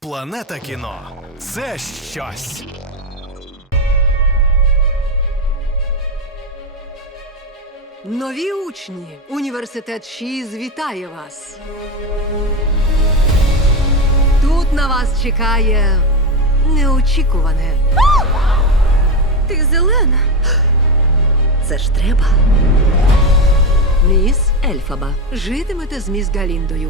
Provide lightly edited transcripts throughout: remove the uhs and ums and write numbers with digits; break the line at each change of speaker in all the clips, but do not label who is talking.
Планета кіно – це щось.
Нові учні. Університет ШІЗ вітає вас. Тут на вас чекає неочікуване.
Ти зелена. Це ж треба.
Міс,
Ельфаба.
житимете з міс Галіндою.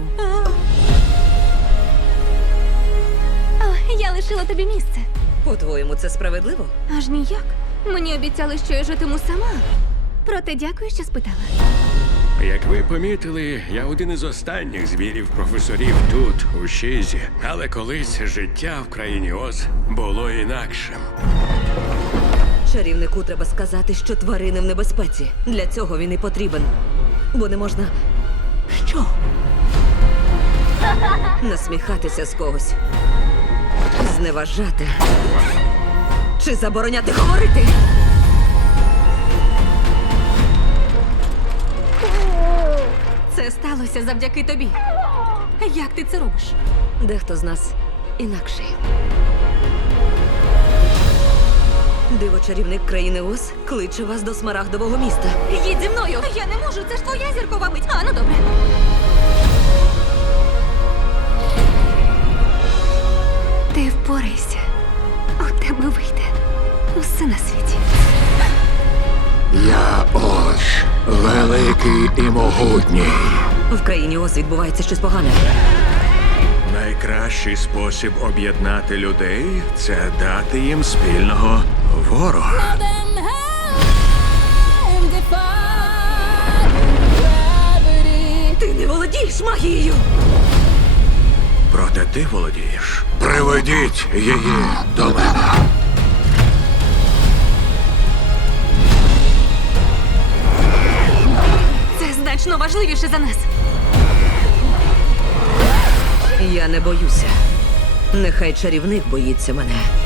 О, я лишила тобі місце.
По-твоєму, це справедливо?
Аж ніяк. Мені обіцяли, що я житиму сама. Проте дякую, що спитала.
Як ви помітили, я один із останніх звірів-професорів тут, у Шізі. Але колись життя в країні Оз було інакшим.
Чарівнику треба сказати, що тварини в небезпеці. Для цього він і потрібен. Бо не можна... Що? Насміхатися з когось. Зневажати. Чи забороняти говорити?
Це сталося завдяки тобі. Як ти це робиш?
Дехто з нас інакший. Диво-чарівник країни Оз кличе вас до смарагдового міста.
Їдь зі мною! Я не можу, це ж твоя зіркова мить. А, ну добре. Ти впорайся. У тебе вийде усе на світі.
Я Оз, великий і могутній.
В країні Оз відбувається щось погане.
Найкращий спосіб об'єднати людей – це дати їм спільного ворога.
Ти не володієш магією!
Проте ти володієш. Приведіть її до мене.
Це значно важливіше за нас.
Я не боюся. Нехай чарівник боїться мене.